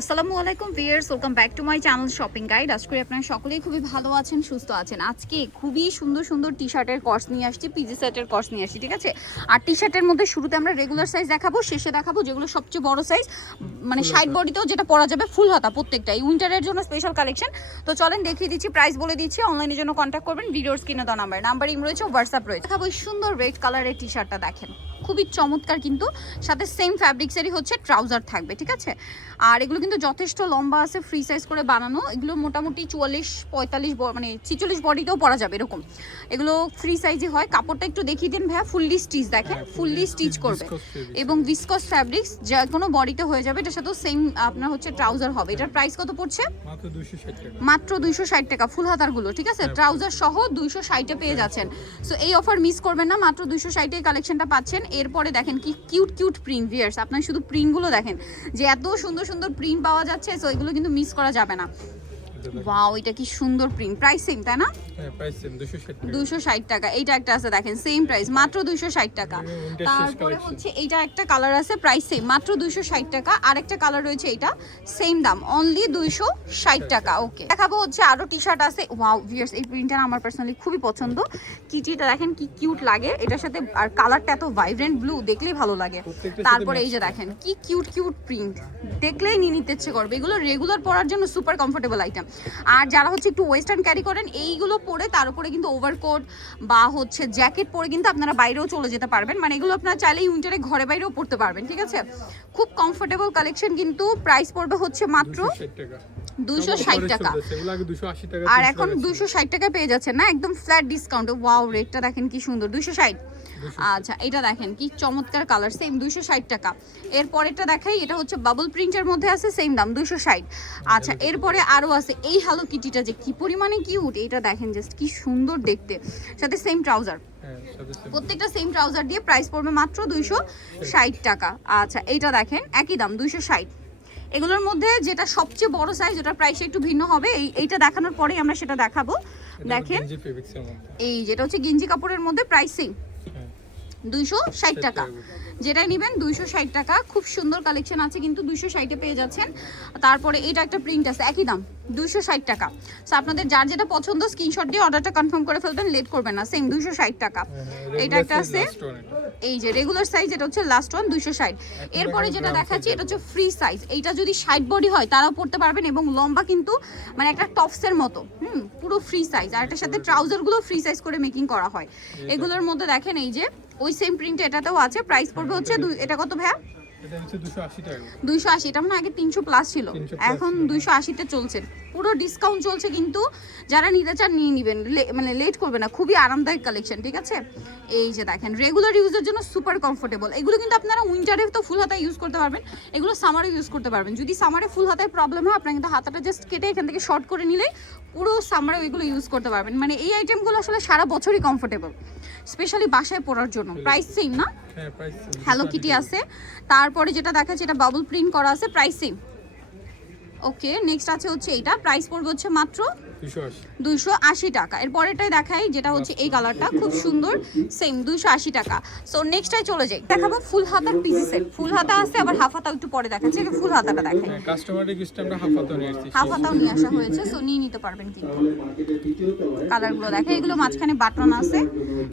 আসসালামু আলাইকুম viewers, welcome back to my channel shopping guide. আশা করি আপনারা সকলেই খুবই ভালো আছেন, সুস্থ আছেন। আজকে খুবই সুন্দর সুন্দর টি শার্টের কর্স নিয়ে আসছি, পিজি সেটের কর্স নিয়ে আসছি, ঠিক আছে। আর টি শার্টের মধ্যে শুরুতে আমরা রেগুলার সাইজ দেখাবো, শেষে দেখাবো যেগুলো সবচেয়ে বড় সাইজ, মানে সাইড বডিতেও যেটা পরা যাবে, ফুল হাতা প্রত্যেকটা। এই উইন্টারের জন্য স্পেশাল কালেকশন। তো চলেন দেখিয়ে দিচ্ছি, প্রাইস বলে দিচ্ছি। অনলাইনের জন্য কন্ট্যাক্ট করবেন, ভিডিওর স্ক্রিনে দেওয়া নাম্বার ইম রয়েছে, হোয়াটসঅ্যাপ রয়েছে। দেখাবো এই সুন্দর রেড কালারের টি শার্টটা, দেখেন খুবই চমৎকার, কিন্তু সাথে সেম ফ্যাব্রিক্সেরই হচ্ছে ট্রাউজার থাকবে, ঠিক আছে। আর এগুলো কিন্তু যথেষ্ট লম্বা আছে, ফ্রি সাইজ করে বানানো। এগুলো মোটামুটি 44-45 মানে 46 বডিতেও পরা যাবে এরকম। এগুলো ফ্রি সাইজই হয়। কাপড়টা একটু দেখিয়ে দিন ভাইয়া। ফুললি স্টিচ, দেখেন ফুললি স্টিচ করবে এবং ভিসকস ফ্যাব্রিক্স, যে কোনো বডিতে হয়ে যাবে। এটার সাথেও সেম আপনার হচ্ছে ট্রাউজার হবে। এটার প্রাইস কত পড়ছে? মাত্র 260 টাকা ফুল হাতারগুলো, ঠিক আছে। ট্রাউজার সহ 260 এ পেয়ে যাচ্ছেন। সো এই অফার মিস করবেন না, মাত্র 260 এই কালেকশনটা পাচ্ছেন। এরপরে দেখেন কি কিউট প্রিন্ট ভিউয়ার্স, আপনার শুধু প্রিন্টগুলো দেখেন যে এত সুন্দর সুন্দর প্রিন্ট পাওয়া যাচ্ছে। সো এগুলো কিন্তু মিস করা যাবে না। ওয়াও, এটা কি সুন্দর প্রিন্ট। প্রাইস সেম তাই না? হ্যাঁ, প্রাইস সেম 260 টাকা। এইটা একটা আছে দেখেন, সেম প্রাইস, মাত্র 260 টাকা। তারপরে হচ্ছে এইটা একটা কালার আছে, প্রাইস সেম, মাত্র 260 টাকা। আরেকটা কালার রয়েছে, এইটা সেম দাম, অনলি 260 টাকা। ওকে, দেখাবো হচ্ছে আরো টি শার্ট আছে। ওয়াও ভিউয়ার্স, এই প্রিন্টটা আমার পার্সোনালি খুবই পছন্দ। কিটিটা দেখেন কি কিউট লাগে এটার সাথে, আর কালারটা এত ভাইব্রেন্ট ব্লু, দেখলেই ভালো লাগে। তারপরে এই যে দেখেন কি কিউট প্রিন্ট, দেখলেই নিয়ে নিতে ইচ্ছে করবে। এগুলো রেগুলার পরার জন্য সুপার কমফোর্টেবল আইটেম। আর যারা হচ্ছে একটু ওয়েস্টার্ন ক্যারি করেন, এইগুলো পরে তার উপরে কিন্তু ওভারকোট বা হচ্ছে জ্যাকেট পরে কিন্তু আপনারা বাইরেও চলে যেতে পারবেন। মানে এগুলো আপনারা চাইলেই উইন্টারে ঘরে বাইরেও পরতে পারবেন, ঠিক আছে। খুব কমফোর্টেবল কালেকশন, কিন্তু প্রাইস পড়বে হচ্ছে মাত্র 260 টাকা। আর এখন 260 টাকায় পেয়ে যাচ্ছেন না, একদম ফ্ল্যাট ডিসকাউন্ট। ওয়াও, রেটটা দেখেন কি সুন্দর, 260। আচ্ছা, এটা দেখেন কি চমৎকার কালার, সেম 260 টাকা। এরপরেরটা দেখাই, এটা হচ্ছে বাবল প্রিন্টের মধ্যে আছে, সেম দাম 260। আচ্ছা, এরপরে আরো আছে এই হ্যালো কিটিটা, যে কি পরিমাণে কিউট, এটা দেখেন জাস্ট কি সুন্দর দেখতে, সাথে সেম ট্রাউজার, প্রত্যেকটা সেম ট্রাউজার দিয়ে। প্রাইস পড়বে মাত্র 260 টাকা। আচ্ছা, এইটা দেখেন একই দাম 260। এগুলোর মধ্যে যেটা সবচেয়ে বড় সাইজ, ওটার প্রাইস একটু ভিন্ন হবে। এইটা দেখানোর পরেই আমরা সেটা দেখাবো। দেখেন এই যেটা হচ্ছে গেঞ্জি কাপড়ের মধ্যে, প্রাইস সেম 260 টাকা। যেটাই নেবেন 260 টাকা। খুব সুন্দর কালেকশন আছে কিন্তু 260 এ পেয়ে যাচ্ছেন। তারপরে এটা একটা প্রিন্ট আছে, একই দাম 260 টাকা। সো আপনাদের যার যেটা পছন্দ স্ক্রিনশট দিয়ে অর্ডারটা কনফার্ম করে ফেলবেন, লেট করবেন না। সেম 260 টাকা। এটা একটা আছে, এই যে রেগুলার সাইজ, এটা হচ্ছে লাস্ট ওয়ান 260। এরপরে যেটা দেখাচ্ছি, এটা হচ্ছে ফ্রি সাইজ। এইটা যদি সাইড বডি হয় তারাও পড়তে পারবেন, এবং লম্বা কিন্তু মানে একটা টপসের মতো, পুরো ফ্রি সাইজ। আর এটার সাথে ট্রাউজারগুলো ফ্রি সাইজ করে মেকিং করা হয়। এগুলোর মধ্যে দেখেন এই যে ওই সেম প্রিন্ট এটাতেও আছে। প্রাইস পড়বে হচ্ছে এটা কত ভাইয়া? 280। এটা মানে আগে 300 প্লাস ছিল, এখন 280 তে চলছে। পুরো ডিসকাউন্ট চলছে, কিন্তু যারা নিতে চান নিয়ে নেবেন, মানে লেট করবে না। খুবই আরামদায়ক কালেকশন, ঠিক আছে। এই যে দেখেন রেগুলার ইউজের জন্য সুপার কমফোর্টেবল। এগুলো কিন্তু আপনারা উইন্টারে তো ফুল হাতায় ইউজ করতে পারবেন, এগুলো সামারে ইউজ করতে পারবেন। যদি সামারে ফুল হাতায় প্রবলেম হয়, আপনারা কিন্তু হাতাটা জাস্ট কেটে এখান থেকে শর্ট করে নিলে পুরো সামারে ওইগুলো ইউজ করতে পারবেন। মানে এই আইটেমগুলো আসলে সারা বছরই কমফোর্টেবল, স্পেশালি বাসায় পরার জন্য। প্রাইস সেম না? হ্যালো কিটি আছে। তারপরে যেটা দেখাচ্ছে, এটা বাবল প্রিন্ট করা আছে, প্রাইস সেম। ওকে, নেক্সট আছে হচ্ছে এইটা, প্রাইস পড়বে হচ্ছে মাত্র 280 টাকা। এর পরেরটাই দেখাই, যেটা হচ্ছে এই কালারটা, খুব সুন্দর, সেম 280 টাকা। সো নেক্সটটাই চলে যাই, দেখাবো ফুল হাতার পিসি সেট। ফুল হাতা আছে, আবার হাফ হাতা একটু পরে দেখাচ্ছি। ফুল হাতাটা দেখাই, কাস্টমারের রিকোয়েস্টে আমরা হাফ হাতাও নিয়ে আসা হয়েছে। সো নিয়ে নিতে পারবেন, কিন্তু কালারগুলো দেখে। এগুলো মাঝখানে বাটন আছে,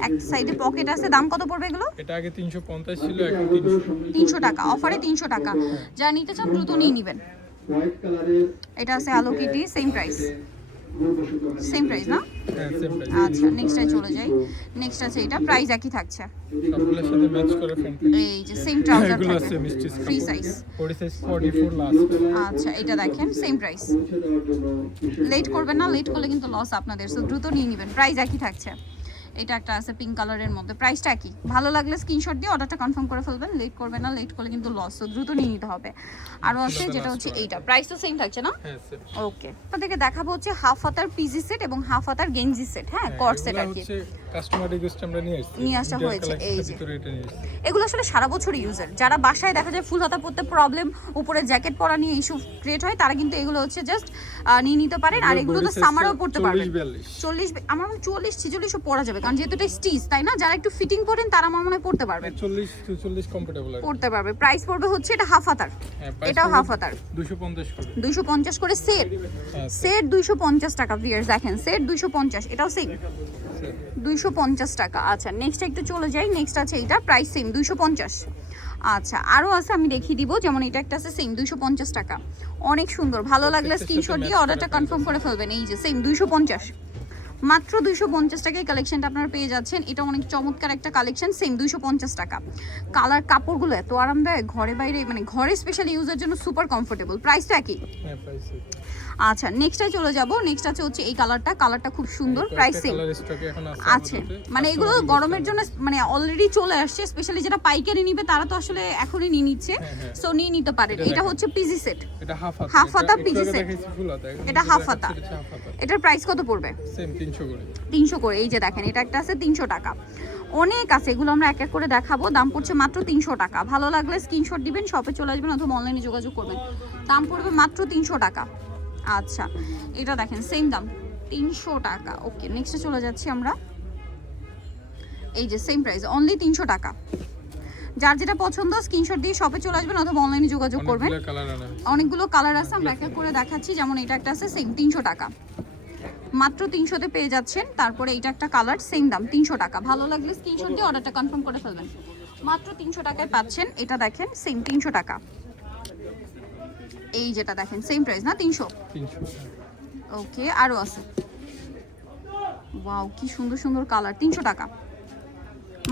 এক সাইডে পকেট আছে। দাম কত পড়বে এগুলো? এটা আগে 350 ছিল, এখন 300 টাকা। অফারে 300 টাকা। যারা নিতে চান দ্রুত নিয়ে নেবেন। এটা আছে hello Kitty, same price, same price না? আচ্ছা, নেক্সটটাই চলে যাই। নেক্সট আছে এটা, প্রাইস একই থাকছে, সবগুলোর সাথে ম্যাচ করে ফ্রন্ট। এই যে সেম ট্রাউজার এগুলো থাকবে, আছে মিষ্টি ফ্রি সাইজ। 44 লাস্ট। আচ্ছা, এটা দেখেন সেম প্রাইস। লেট করবেন না, লেট করলে কিন্তু লস আপনাদের। সো দ্রুত নিয়ে নেবেন, প্রাইস একই থাকছে। এটা একটা আছে পিঙ্ক কালারের মধ্যে, প্রাইসটা কি? ভালো লাগলে স্ক্রিনশট দিয়ে অর্ডারটা কনফার্ম করে ফেলবেন, লেট করবেন না, লেট করলে কিন্তু লস। তো দ্রুত নিয়ে নিতে হবে। আরও আছে যেটা হচ্ছে এইটা, প্রাইস তো সেম থাকছে না? ওকে, আপনাদেরকে দেখাবো হচ্ছে হাফ হাতার পিজি সেট এবং হাফ হাতার গেঞ্জি সেট, হ্যাঁ, কট সেট আর কি। কাস্টমার রিকোয়েস্ট আমরা নিয়ে আসছি। নিয়ে আসা India হয়েছে, collection এই এর যে। ভিতরে এটা নিয়ে আসছি। এগুলো আসলে সারা বছর ইউজের, যারা বাসায় দেখা যায় ফুল হাতা পরতে প্রবলেম, উপরে জ্যাকেট পরা নিয়ে ইস্যু ক্রিয়েট হয়, তারা কিন্তু এগুলো হচ্ছে জাস্ট নিয়ে নিতে পারেন। আর এগুলো তো Body size সামারও পরতে পারবেন। 40-42 40 আমার মনে হয় 44-46ও পরা যাবে, কারণ যেহেতু এটা স্টিচ, তাই না? যারা একটু ফিটিং করেন তারা আমার মনে হয় পরতে পারবেন, 40-44 কমফোর্টেবল আর কি। পরতে পারবে। প্রাইস পড়বে হচ্ছে এটা হাফ হাতার, হ্যাঁ, price এটাও পড়বে হাফ হাতার 250 করে। 250 করে সেট। হ্যাঁ, সেট 250 টাকা ভিউয়ার্স, দেখেন সেট 250, এটাও সেম 250 টাকা। আচ্ছা নেক্সট একটু চলে যাই, নেক্সট আছে এইটা, প্রাইস সেম 250। আচ্ছা আরও আছে, আমি দেখিয়ে দিব, যেমন এটা একটা আছে সেম 250 টাকা, অনেক সুন্দর। ভালো লাগলে স্ক্রিনশট দিয়ে অর্ডারটা কনফার্ম করে ফেলবেন। এই যে সেম 250, মাত্র 250 টাকায় কালেকশনটা আপনারা পেয়ে যাচ্ছেন। এটা অনেক চমৎকার একটা কালেকশন, সেম 250 টাকা। কালার কাপড়গুলো এত আরামদায়ক, ঘরে বাইরে মানে ঘরে স্পেশালি ইউজের জন্য সুপার কমফোর্টেবল। প্রাইস তো একই। হ্যাঁ, প্রাইস আচ্ছা নেক্সটে চলে যাব, নেক্সট আছে হচ্ছে এই কালারটা খুব সুন্দর, প্রাইস সেম কালার স্টকে এখন আছে। মানে এগুলো গরমের জন্য মানে অলরেডি চলে আসছে, স্পেশালি যারা পাইকারি নিবে তারা তো আসলে এখনই নিয়ে নিচ্ছে, সো নিয়ে নিতে পারেন। এটা হচ্ছে পিজি সেট, এটা হাফ হাতা, হাফ হাতা একটু পিজি আগে সেট। দেখাইছি ফুল হাতা, এটা হাফ হাতা। হাফ হাতা এটার প্রাইস কত পড়বে? সেম 300 করে। 300 করে। এই যে দেখেন এটা একটা আছে 300 টাকা, অনেক আছে, এগুলো আমরা এক এক করে দেখাবো। দাম পড়ছে মাত্র 300 টাকা। ভালো লাগলে স্ক্রিনশট দিবেন, শপে চলে আসবেন অথবা অনলাইনে যোগাযোগ করবেন। দাম পড়বে মাত্র 300 টাকা। আচ্ছা এটা দেখেন সেম দাম 300 টাকা। ওকে নেক্সটে চলে যাচ্ছি আমরা। এই যে সেম প্রাইস অনলি 300 টাকা। যার যেটা পছন্দ স্ক্রিনশট দিয়ে শপে চলে আসবেন অথবা অনলাইনে যোগাযোগ করবেন। অনেকগুলো কালার আনা হয়েছে। অনেকগুলো কালার আছে, আমরা এক এক করে দেখাচ্ছি। যেমন এটা একটা আছে সেম 300 টাকা, মাত্র 300-তে পেয়ে যাচ্ছেন। তারপরে এটা একটা কালার, সেম দাম 300 টাকা। ভালো লাগলে স্ক্রিনশট দিয়ে অর্ডারটা কনফার্ম করে ফেলবেন। মাত্র 300 টাকায় পাচ্ছেন। এটা দেখেন সেম 300 টাকা। এই যেটা দেখেন সেম প্রাইস না, 300। 300 ওকে আরও আছে, ওয়াও কি সুন্দর সুন্দর কালার, 300 টাকা।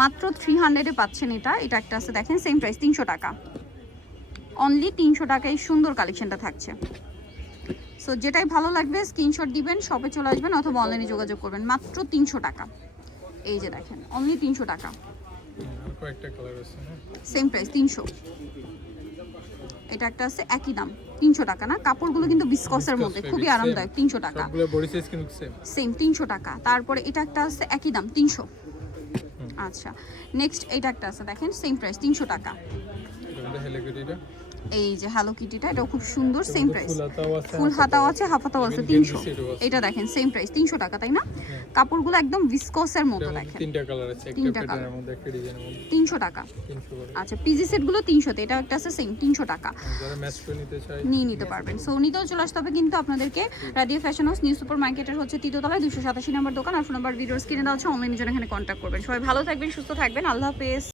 মাত্র 300-এ পাচ্ছেন এটা। এটা একটা আছে দেখেন সেম প্রাইস 300 টাকা। অনলি 300 টাকায় সুন্দর কালেকশনটা থাকছে। সো যেটাই ভালো লাগবে স্ক্রিনশট দিবেন, শপে চলে আসবেন অথবা অনলাইনে যোগাযোগ করবেন। মাত্র 300 টাকা। এই যে দেখেন অনলি 300 টাকা, আর কয়েকটা কালার আছে। হ্যাঁ, সেম প্রাইস 300। এটা একটা আছে একই দাম 300 টাকা না, কাপড়গুলো কিন্তু বিসকসের মধ্যে খুবই আরামদায়ক। 300 টাকা, সবগুলো বডি সাইজ কিন্তু সেম। সেম 300 টাকা। তারপরে এটা একটা আছে একই দাম 300। আচ্ছা নেক্সট এটা একটা আছে দেখেন সেম প্রাইস 300 টাকা। এটা মধ্যে হেলো কিটিটা, এই যে হ্যালো কিটিটা, এটাও খুব সুন্দর, সেম প্রাইস। ফুল হাতাও আছে, ফুল হাতাও আছে, হাফ হাতাও আছে, Even 300। গেঞ্জি সেটও আছে। এটা দেখেন সেম প্রাইস 300 টাকা, তাই না? কাপড়গুলো একদম ভিসকসের মতো দেখেন, তিনটা কালার আছে, একটা তিনটা প্যাটার্নের মধ্যে, একটা ডিজাইনের মধ্যে। 300 টাকা। 300 করে। আচ্ছা পিজি সেটগুলো 300-তে, এটা একটা আছে সেম 300 টাকা। যারা ম্যাচ করে নিতে চায় নিয়ে নিতে পারবেন। সো নিতেও চলে আসতে হবে কিন্তু আপনাদেরকে Radia fashion house new super মার্কেটের হচ্ছে তৃতীয়তলায় 287 নম্বর দোকান। আর ফোন নাম্বার ভিডিওর স্ক্রিনে দেওয়া আছে, অনলাইনে জন্য এখানে কন্ট্যাক্ট করবেন। সবাই ভালো থাকবেন, সুস্থ থাকবেন, আল্লাহ হাফেজ।